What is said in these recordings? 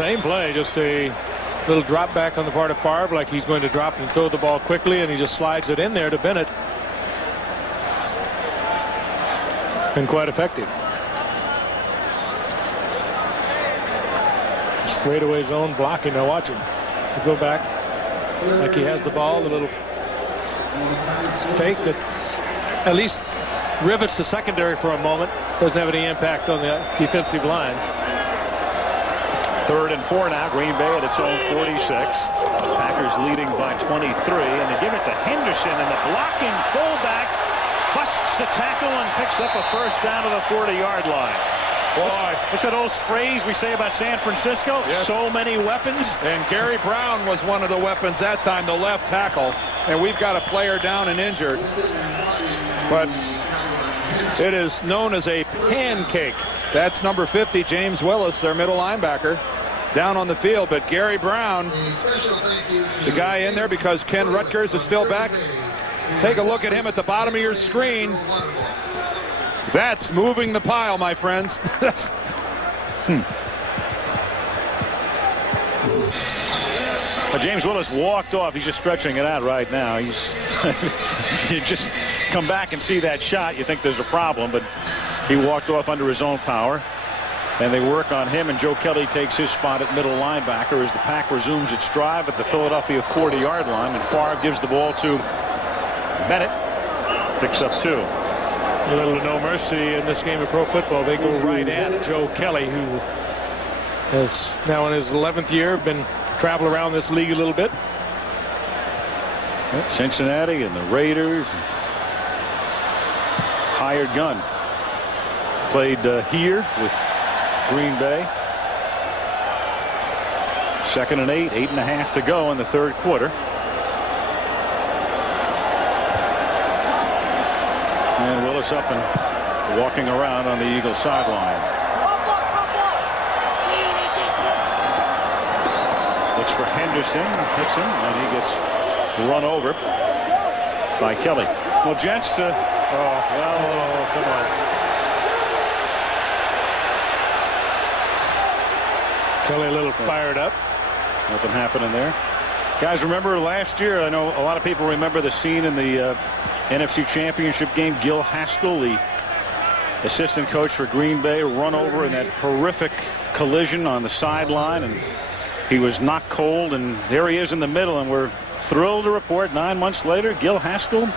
Same play, just a little drop back on the part of Favre, like he's going to drop and throw the ball quickly, and he just slides it in there to Bennett. And quite effective. Straightaway zone blocking. Now watch him. He'll go back like he has the ball. The little fake that at least rivets the secondary for a moment. Doesn't have any impact on the defensive line. 3rd and 4 now. Green Bay at its own 46. Packers leading by 23. And they give it to Henderson, and the blocking fullback busts the tackle and picks up a first down to the 40-yard line. Boy, what's that old phrase we say about San Francisco? Yes. So many weapons. And Gary Brown was one of the weapons that time, the left tackle. And we've got a player down and injured. But it is known as a pancake. That's number 50, James Willis, their middle linebacker, down on the field. But Gary Brown, the guy in there because Ken Rutgers is still back. Take a look at him at the bottom of your screen. That's moving the pile, my friends. But James Willis walked off. He's just stretching it out right now. He's you just come back and see that shot, you think there's a problem, but he walked off under his own power. And they work on him, and Joe Kelly takes his spot at middle linebacker as the pack resumes its drive at the Philadelphia 40-yard line, and Favre gives the ball to Bennett. Picks up 2. A little to no mercy in this game of pro football. They go right at Joe Kelly, who is now in his 11th year, been travel around this league a little bit. Cincinnati and the Raiders. Hired gun. Played here with Green Bay. 2nd and 8, 8.5 to go in the 3rd quarter. And Willis up and walking around on the Eagles sideline. Looks for Henderson, hits him, and he gets run over by Kelly. Well, Jets, come on. Kelly a little fired up. Nothing happening there. Guys, remember last year, I know a lot of people remember the scene in the NFC Championship game. Gil Haskell, the assistant coach for Green Bay, run over in that horrific collision on the sideline, and he was knocked cold, and there he is in the middle, and we're thrilled to report 9 months later, Gil Haskell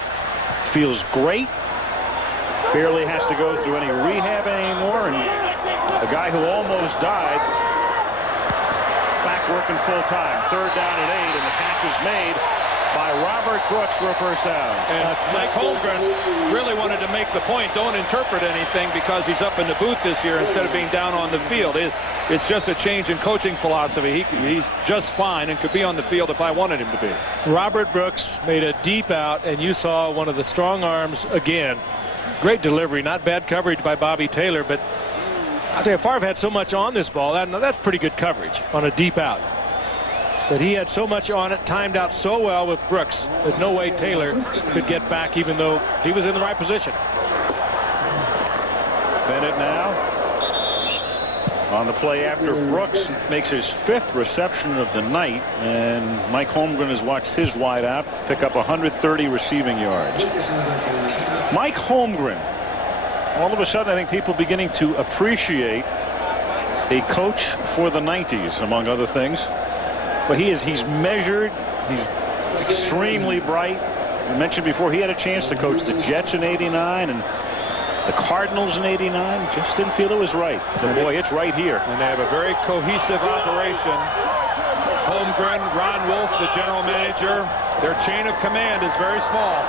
feels great. Barely has to go through any rehab anymore, and a guy who almost died back working full time. 3rd down and 8, and the catch is made by Robert Brooks for a first down. And Mike Holmgren really wanted to make the point, don't interpret anything because he's up in the booth this year instead of being down on the field. It's just a change in coaching philosophy. He's just fine and could be on the field if I wanted him to be. Robert Brooks made a deep out, and you saw one of the strong arms again. Great delivery, not bad coverage by Bobby Taylor, but I'll tell you, Favre had so much on this ball. That's pretty good coverage on a deep out. But he had so much on it, timed out so well with Brooks, that no way Taylor could get back, even though he was in the right position. Bennett now on the play after Brooks makes his 5th reception of the night, and Mike Holmgren has watched his wide out pick up 130 receiving yards. Mike Holmgren, all of a sudden I think people beginning to appreciate a coach for the 90s, among other things. But he's measured, he's extremely bright. We mentioned before he had a chance to coach the Jets in '89 and the Cardinals in '89. Just didn't feel it was right. But boy, it's right here. And they have a very cohesive operation. Holmgren, Ron Wolf, the general manager, their chain of command is very small.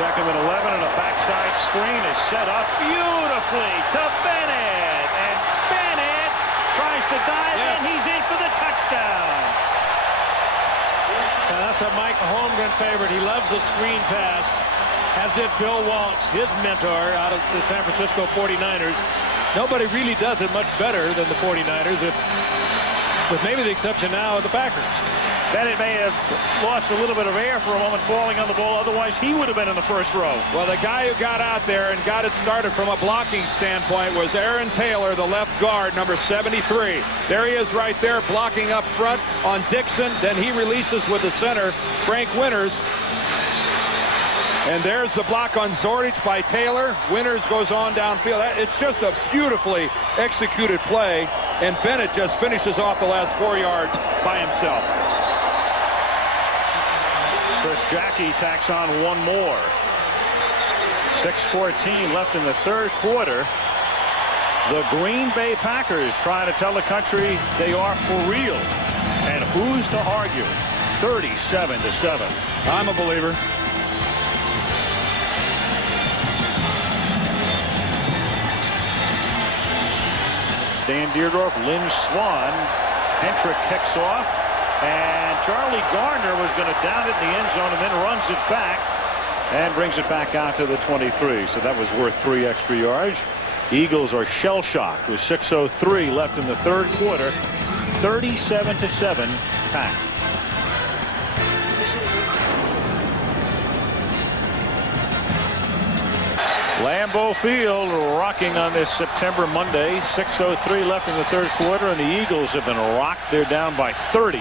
2nd and 11, and a backside screen is set up beautifully to Bennett. And Bennett tries to dive, and he's in for the touchdown. And that's a Mike Holmgren favorite. He loves the screen pass, as did Bill Walsh, his mentor out of the San Francisco 49ers. Nobody really does it much better than the 49ers. If with maybe the exception now of the Packers. Bennett may have lost a little bit of air for a moment falling on the ball. Otherwise, he would have been in the first row. Well, the guy who got out there and got it started from a blocking standpoint was Aaron Taylor, the left guard, number 73. There he is right there blocking up front on Dixon. Then he releases with the center, Frank Winters. And there's the block on Zordich by Taylor. Winters goes on downfield. It's just a beautifully executed play. And Bennett just finishes off the last 4 yards by himself. Chris Jackie tacks on one more. 6:14 left in the third quarter. The Green Bay Packers trying to tell the country they are for real. And who's to argue? 37-7. I'm a believer. Dan Deerdorf, Lynn Swan. Hentrick kicks off. And Charlie Garner was going to down it in the end zone and then runs it back and brings it back out to the 23. So that was worth 3 extra yards. Eagles are shell-shocked with 6:03 left in the third quarter. 37-7 Pack. Lambeau Field rocking on this September Monday. 6:03 left in the third quarter, and the Eagles have been rocked. They're down by 30.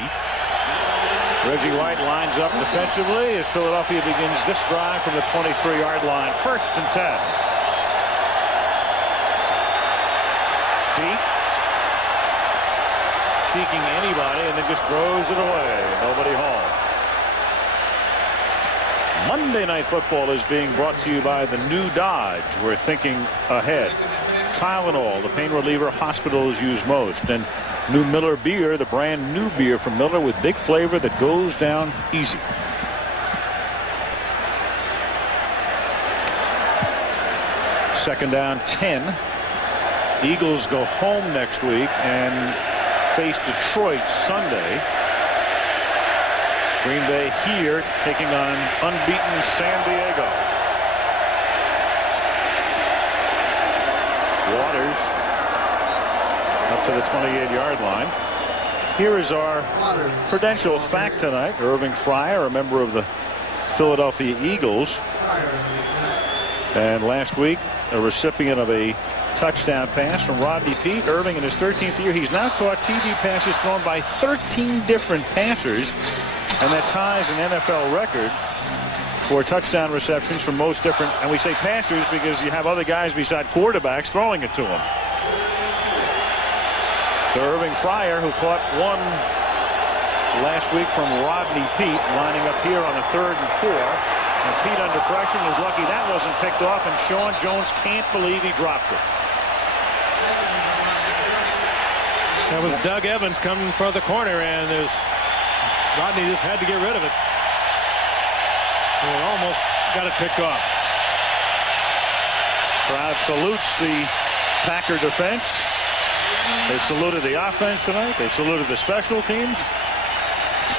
Reggie White lines up defensively as Philadelphia begins this drive from the 23-yard line. 1st and 10. Pete seeking anybody and then just throws it away. Nobody home. Monday Night Football is being brought to you by the new Dodge. We're thinking ahead. Tylenol, the pain reliever hospitals use most. And new Miller beer, the brand new beer from Miller with big flavor that goes down easy. Second down 10. Eagles go home next week and face Detroit Sunday. Green Bay here taking on unbeaten San Diego. Waters up to the 28-yard line. Here is our credential fact tonight. Irving Fryer, a member of the Philadelphia Eagles. And last week, a recipient of a touchdown pass from Rodney Peete. Irving in his 13th year. He's now caught TD passes thrown by 13 different passers. And that ties an NFL record for touchdown receptions from most different, and we say passers because you have other guys beside quarterbacks throwing it to him. So Irving Fryer, who caught one last week from Rodney Peete, lining up here on the 3rd and 4. And Peete under pressure and is lucky that wasn't picked off, and Sean Jones can't believe he dropped it. That was Doug Evans coming from the corner, and Rodney just had to get rid of it. And it almost got it picked off. Crowd salutes the Packer defense. They saluted the offense tonight. They saluted the special teams.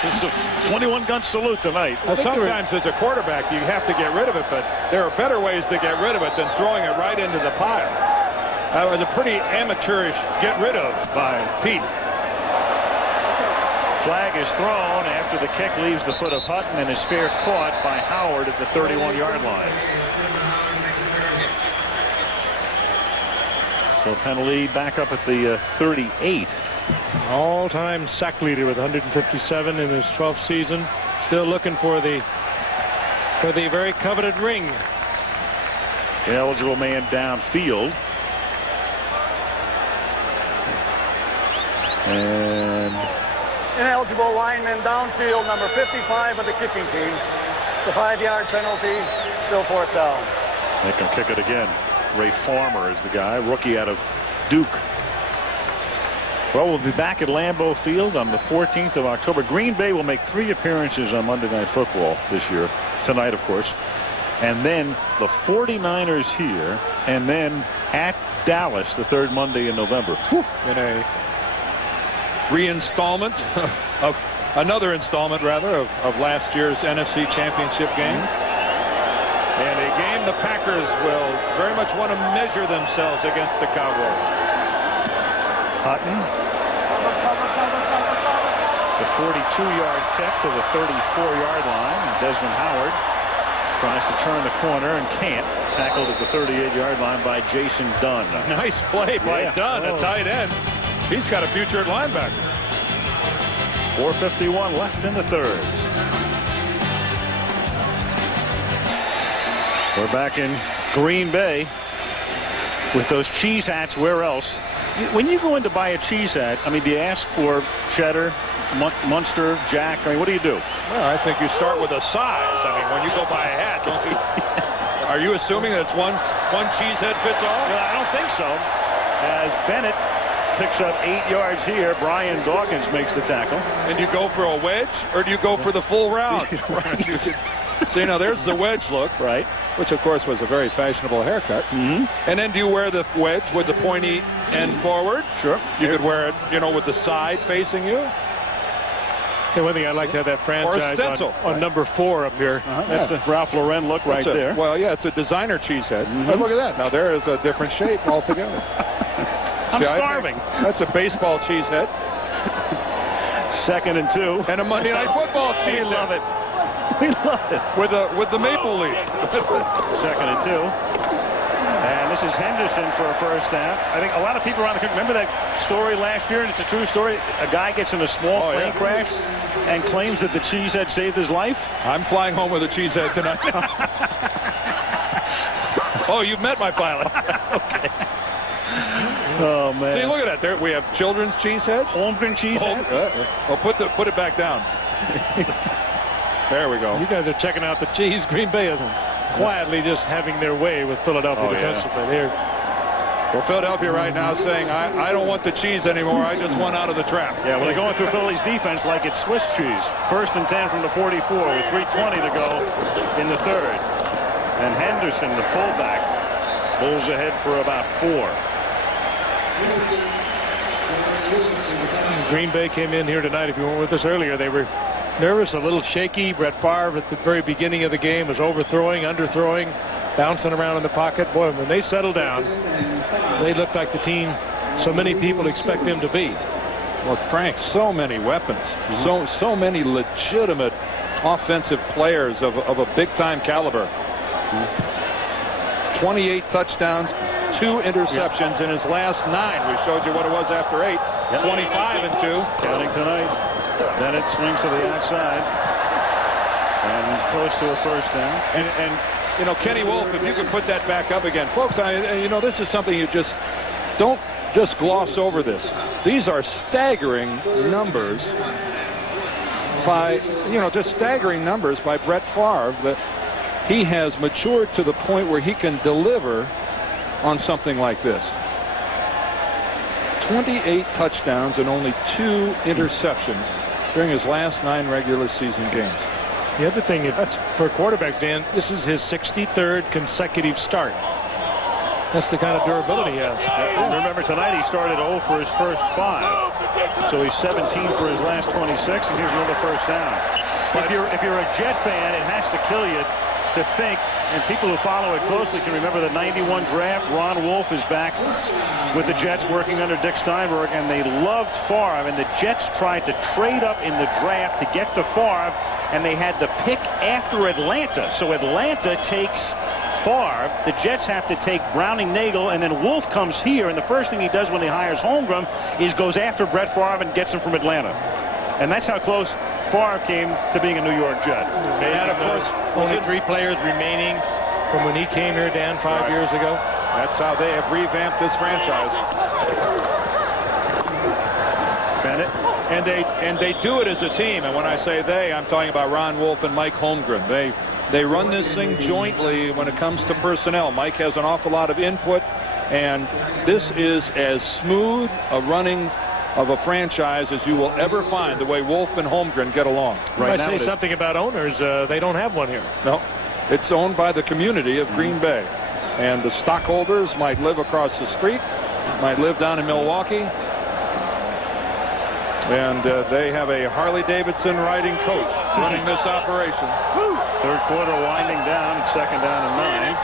It's a 21-gun salute tonight. Well, sometimes as a quarterback you have to get rid of it, but there are better ways to get rid of it than throwing it right into the pile. That was a pretty amateurish get rid of by Peete. Flag is thrown after the kick leaves the foot of Hutton and is fair caught by Howard at the 31-yard line. So penalty back up at the 38. All-time sack leader with 157 in his 12th season. Still looking for the very coveted ring. Eligible man downfield. And ineligible lineman downfield, number 55 of the kicking team. The 5-yard penalty, still 4th down. They can kick it again. Ray Farmer is the guy, rookie out of Duke. Well, we'll be back at Lambeau Field on the 14th of October. Green Bay will make 3 appearances on Monday Night Football this year. Tonight, of course. And then the 49ers here, and then at Dallas the 3rd Monday in November. In a reinstallment of another installment rather of last year's NFC Championship game. And a game the Packers will very much want to measure themselves against the Cowboys. Hutton 42-yard check to the 34-yard line. Desmond Howard tries to turn the corner and can't. Tackled at the 38-yard line by Jason Dunn. Nice play by Dunn, a tight end. He's got a future at linebacker. 4:51 left in the third. We're back in Green Bay with those cheese hats. Where else? When you go in to buy a cheese hat, I mean, do you ask for cheddar, Munster, Jack? I mean, what do you do? Well, I think you start with a size. I mean, when you go buy a hat, don't you? Are you assuming that it's one cheese head fits all? Well, I don't think so. As Bennett picks up 8 yards here, Brian Dawkins makes the tackle. And you go for a wedge, or do you go for the full round? See, now there's the wedge look. Right. Which, of course, was a very fashionable haircut. Mm-hmm. And then do you wear the wedge with the pointy end forward? Sure. You could wear it, you know, with the side facing you. The one thing I'd like to have that franchise on number 4 up here. That's the Ralph Lauren look right there. Well, yeah, it's a designer cheese head. But look at that. Now, there is a different shape altogether. I'm starving. That's a baseball cheese head. 2nd and 2. And a Monday Night Football cheese head. We love it. We love it. With the maple leaf. 2nd and 2. And this is Henderson for a first down. I think a lot of people around the country remember that story last year, and it's a true story. A guy gets in a small plane crash and claims that the cheese head saved his life. I'm flying home with a cheese head tonight. Oh, you've met my pilot. Okay. Oh man! See, look at that. There we have children's cheese heads. Holmgren cheese head. Well, put it back down. There we go. You guys are checking out the cheese. Green Bay is quietly just having their way with Philadelphia defensively. Well, Philadelphia right now saying, I don't want the cheese anymore. I just want out of the trap. Yeah, well, they're going through Philly's defense like it's Swiss cheese. 1st and 10 from the 44 with 3:20 to go in the third. And Henderson, the fullback, pulls ahead for about 4. Green Bay came in here tonight. If you weren't with us earlier, they were nervous, a little shaky. Brett Favre at the very beginning of the game was overthrowing, underthrowing, bouncing around in the pocket. Boy, when they settled down, they looked like the team so many people expect them to be. Well, Frank, so many weapons, so many legitimate offensive players of a big-time caliber. 28 touchdowns, 2 interceptions in his last 9. We showed you what it was after 8. 25 and 2. Counting tonight. Bennett swings to the outside and close to a first down. And you know, Kenny Wolf, if you could put that back up again, folks. You know, this is something you just don't gloss over. This. These are staggering numbers by just staggering numbers by Brett Favre, that he has matured to the point where he can deliver on something like this. 28 touchdowns and only 2 interceptions during his last 9 regular season games. The other thing is, for quarterbacks, Dan, this is his 63rd consecutive start. That's the kind of durability he has. Remember, tonight he started 0 for his first 5. So he's 17 for his last 26, and here's another first down. If you're a Jet fan, it has to kill you to think, and people who follow it closely can remember the '91 draft. Ron Wolf is back with the Jets working under Dick Steinberg, and they loved Favre, and the Jets tried to trade up in the draft to get to Favre, and they had the pick after Atlanta. So Atlanta takes Favre, the Jets have to take Browning-Nagel, and then Wolf comes here, and the first thing he does when he hires Holmgren is goes after Brett Favre and gets him from Atlanta. And that's how close Favre came to being a New York Jet. And, of course, only 3 players remaining from when he came here, Dan, 5 years ago. That's how they have revamped this franchise. Bennett. And they do it as a team. And when I say they, I'm talking about Ron Wolf and Mike Holmgren. They run this thing jointly when it comes to personnel. Mike has an awful lot of input, and this is as smooth a running of a franchise as you will ever find, the way Wolf and Holmgren get along. Right now, say something about owners. They don't have one here. No, it's owned by the community of Green Bay, and the stockholders might live across the street, might live down in Milwaukee, and they have a Harley-Davidson riding coach running this operation. Third quarter winding down. It's 2nd down and 9,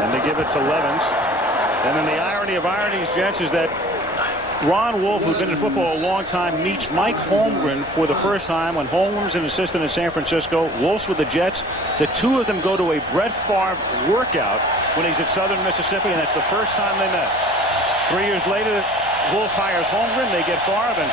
and they give it to Levens. And then the irony of ironies, Jets, is that Ron Wolf, who's been in football a long time, meets Mike Holmgren for the first time when Holmgren's an assistant in San Francisco. Wolf's with the Jets. The two of them go to a Brett Favre workout when he's at Southern Mississippi, and that's the first time they met. 3 years later, Wolf hires Holmgren. They get Favre, and